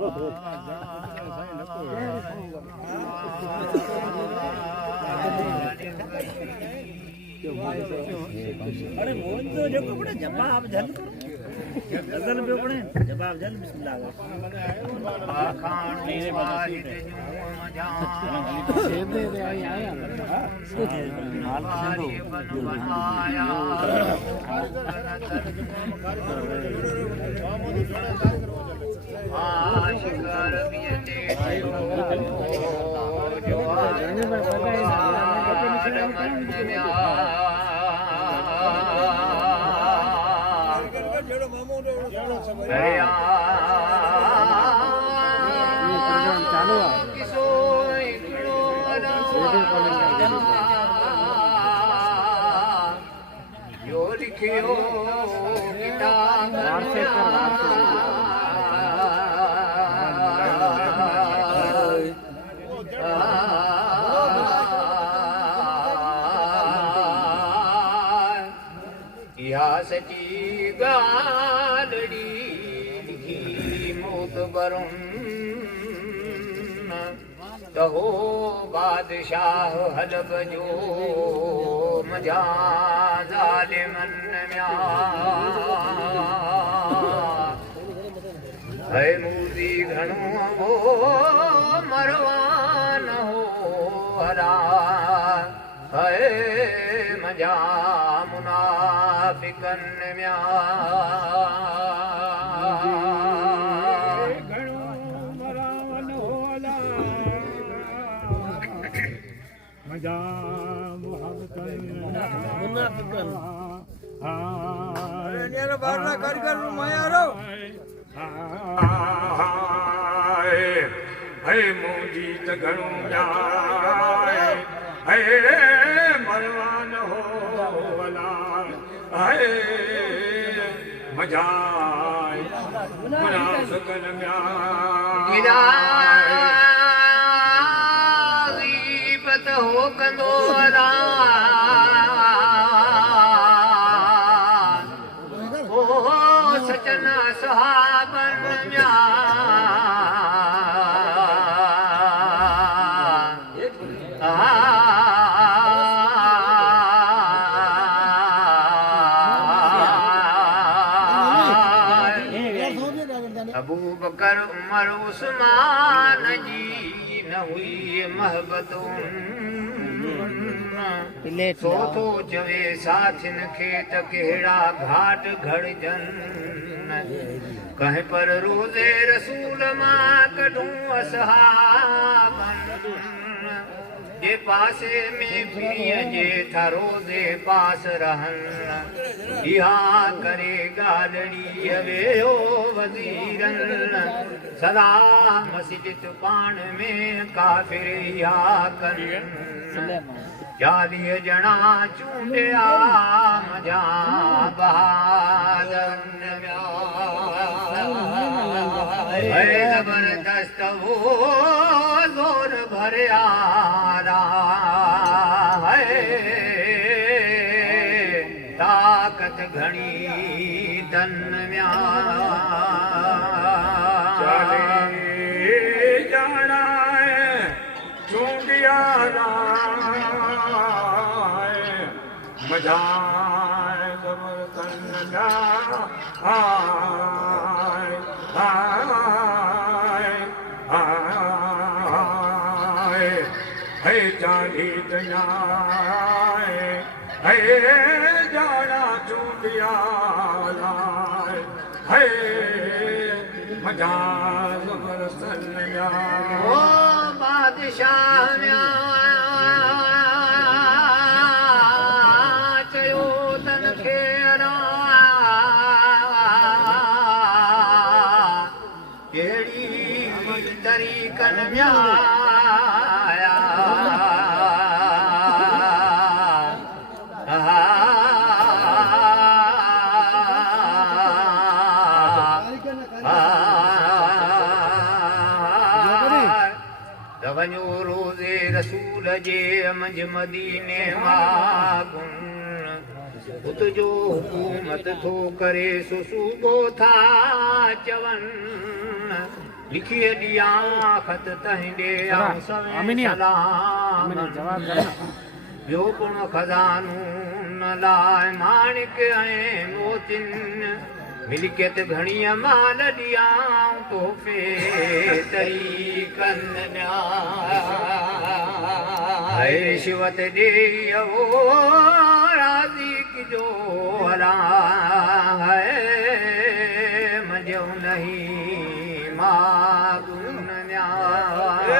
अरे मोहन तो जेको पड़े जवाब जल करो गजल पे पड़े जवाब जल बिस्मिल्लाह आखान मेरे वाहिद सेदे दे आया हाल बनाया आशिकर बियते जो जाने में जो लिखियो सची गालड़ी लिखी मौत बरुन तहो बादशाह हलब जो मजा जालिमन म्या है मूजी घणो वो मरवान हो हरा है मजा मुनाफिकन म्या घणो मरावन होला मजा मुनाफिकन अरे नेरो बारला कारीगर मायारो है मुजी त घणो जाए है मरवान हो वला है मजाए मुनाफिकन म्या गीबत हो कंदो अदा ओ सचन सहाबन म्या अबू बकर उमर उस्मान जी न हुई महबतूं सो तो चवे साथिन खे त कहिड़ा घाट घड़जन कहीं पर रोज़े रसूल मां कढूं असहाबन जे पासे में पीअ जे था रोज़े पास रहन इहा करे गालड़ी वेहो वज़ीरन सदा मस्जिद पाण में काफ़िर इहा कनि 40 ॼणा चूंडिया मजा बहादुरन है ज़बरदस्त वो ज़ोर भरिया है ताकत घणी तन म्या 40 ॼणा चूंडिया मजा ज़बरदस्त है 40 ॼणा है जाना चूंडिया है मजा ज़बरदस्त ओ बादशाह चयो तन खे कहिड़ी तरीक़न म्या वञो रोज़े रसूल जे मंझ मदीने वागुन उत जो हुकूमत थो करे सो सूबो था चवन लिखिए दिया खत तहिंदे आऊं सवें सलाम ॿियो गुण खज़ानू न लाइ माणिक ऐं मोतिन मिल्कियत घणी माल ॾियां तोहफ़े तरीक़नि न्याय रिश्वत ॾेई वो राज़ी जो हला है मजो नहीं मागुन न्याय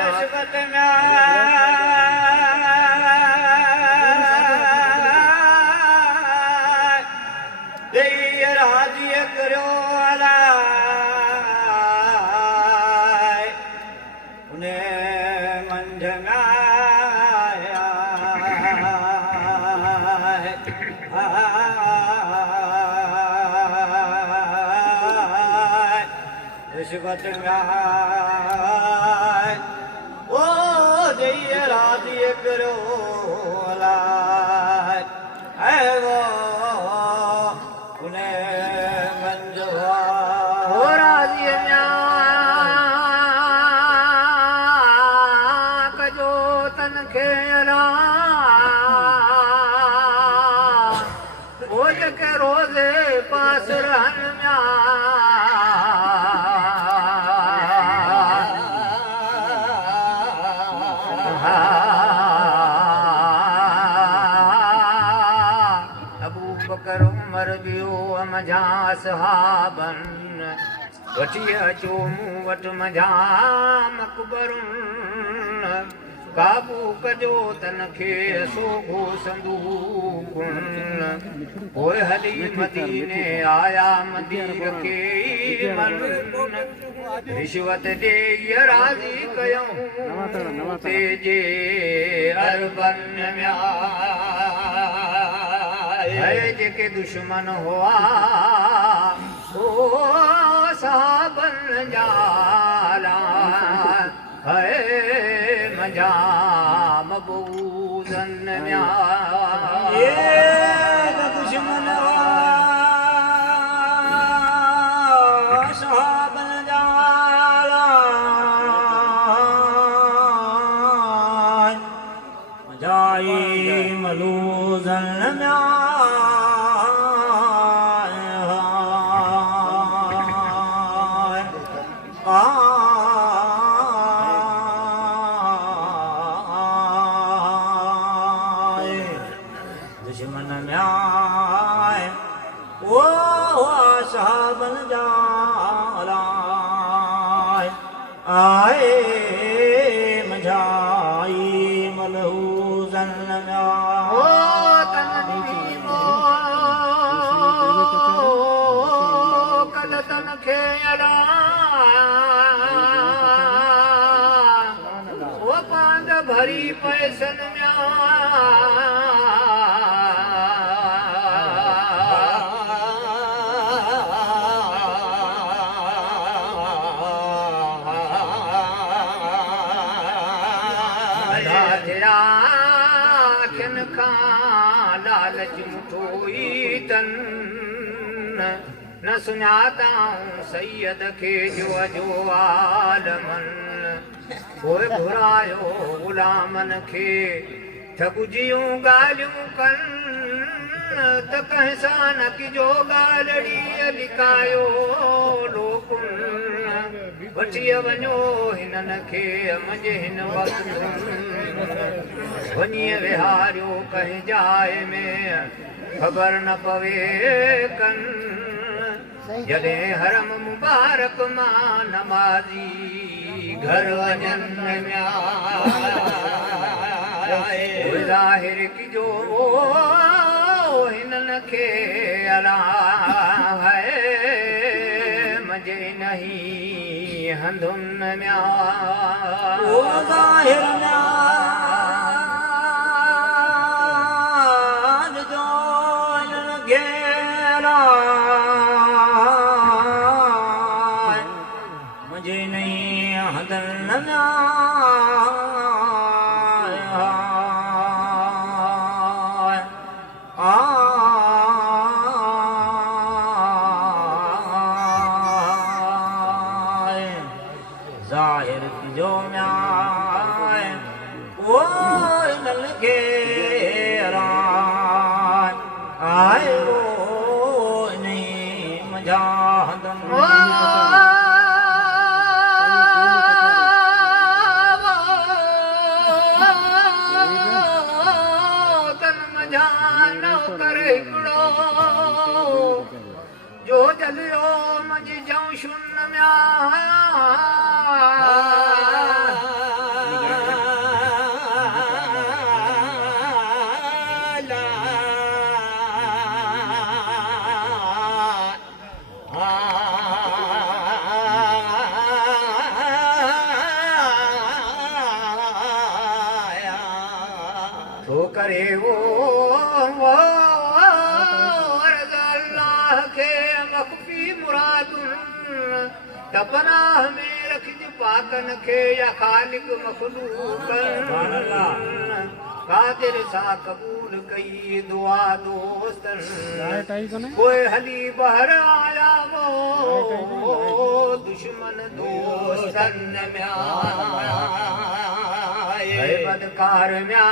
रिश्वत रिश्वत ओ जय राजी करो है वो उन्हें मंजवा हो राजी कजो तन खेरा ओ जके रोज़े पास रहन मजा सहाबन वठी अचो मूं वटि मजा मकबरुन काबू कजो तन खे सोगो संदूकुन पोइ हली मदीने आया मदीर खे मन रिश्वत ॾेई राज़ी कयऊं तेजे अरबन में है जेके दुश्मन हुआ ओ साबन जाला है मजा मबूदन ये दुश्मन साबन जाला मजाई मलूजन दुश्मन न्याय ओ साबन जाला आए मझाई मलहूजन ओ तन कल तन खे अला ओ पांद भरी पैसन लालच मुठोई तन न सुञाताऊं सैयद खे जो आलमन पोइ घुरायो गुलामन खे ठग जियूं ॻाल्हियूं कनि त कंहिं सां न किजो ॻाल्हिड़ी लिकायो लोकुन वठी वञो हिननि खे मुंहिंजे हिन वक़्तु वञी विहारियो कंहिं जाइ में ख़बर न पवे कनि जॾहिं हरम मुबारक मां नमाज़ी घर वञनि ज़ाहिर किजो हिननि खे अला है मजे नहीं हंधुन म्या ओ ज़ाहिर म्या जो हिननि खे अला मजे नहीं हंधुन म्या ज़ाहिर जो म्याय ओ नल के राय आए ओ नहीं मजाहदन जो जलियो मज जाऊं शुन म्या तो करे वो तपना में रखज पाकन के या खालिक मखलूकन कादिर सा कबूल कई दुआ दोस्तन कोई हली बहर आया वो दुश्मन दोस्तन म्या बदकार म्या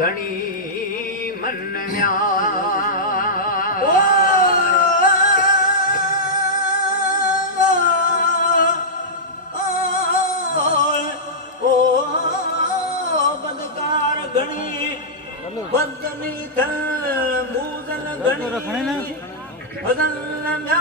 घणी मन म्या ओ बदकार घणी बदनी थल मूजन घणी बदन म्या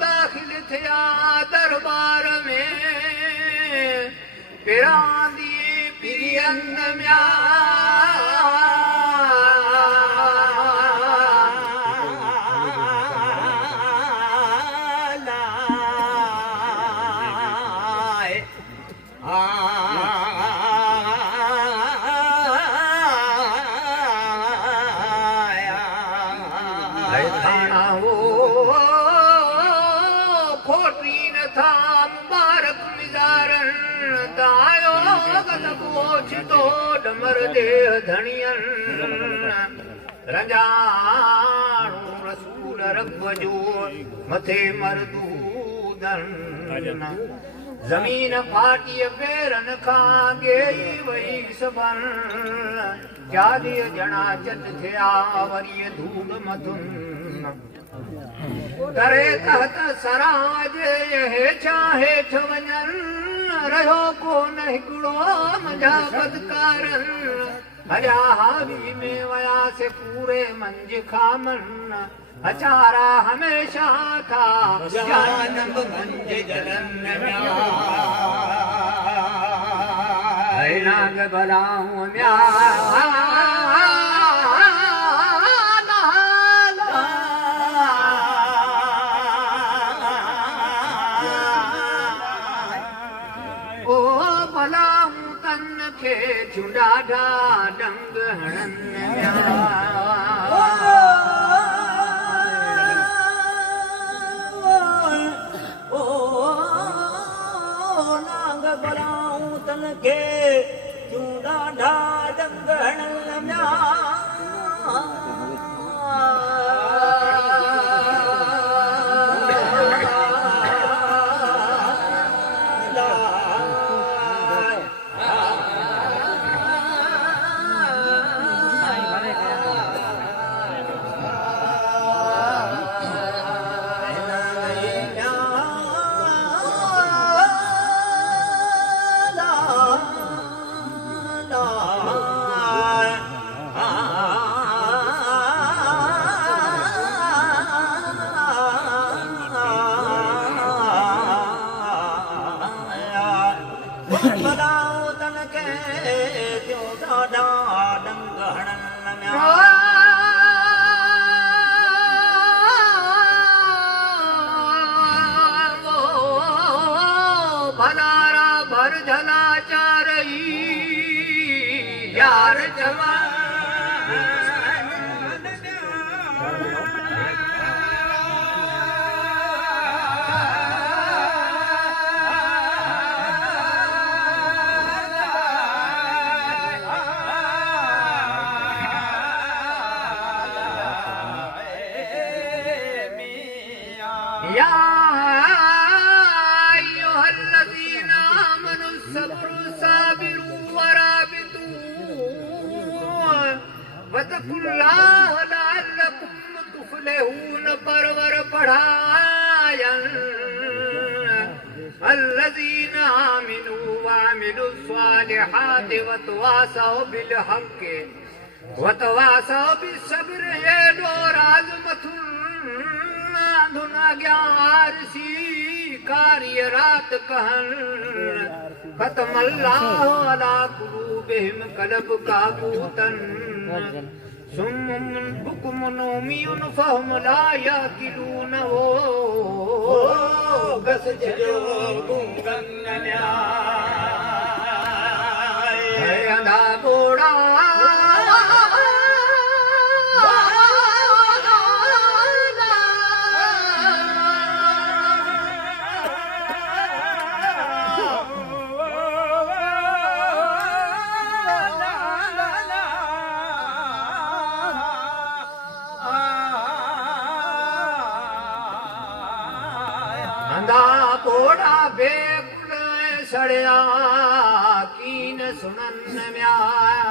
दाखिल थिया दरबार में पिरांदी पिरियन म्या डमर दे धनियन रंजाणू रसूल रखवजो मथे मरदूदन जमीन फाटी पेरन खां गेई वही सबन चालीह ॼणा चट थिया वरी धूड़ मथुन करे तहत सराज हेठा हेठ वञन रहियो कोन हिकिड़ो मुंहिंजा बदकारन हरिया हावी में वयासे पूरे मंझ खामन अचारा हमेशा था जानब मंझ जलन म्या नाग भलाऊं म्या चुडाढा डंग हणन ओ नाग बलाऊं तन के चुडाढा डंग हणन झला चारई यार जवान या अय्युहल्लज़ीन आमनुस्सब्रु साबिरू वराबितू वत्तकुल्लाह लअल्लकुम तुफ्लिहून परवर पढ़ायन अल्लज़ीन आमनू वअमिलुस्सालिहाति वतवासौ बिलहक़्क़ि वतवासौ बिस्सब्र ये डोर आज़मतुन धुना ग्यारसी कार्य रात कहन खत्म अल्लाह अला कुलूबिहिम कलब काबूतन सुम्मुन बुकुमुन उम्युन फहुम ला याकिलून वो गस जो गुंगन न्याय है अंधा घोड़ा अंधा घोड़ा बेकुल सड़िया कीन सुनन में आया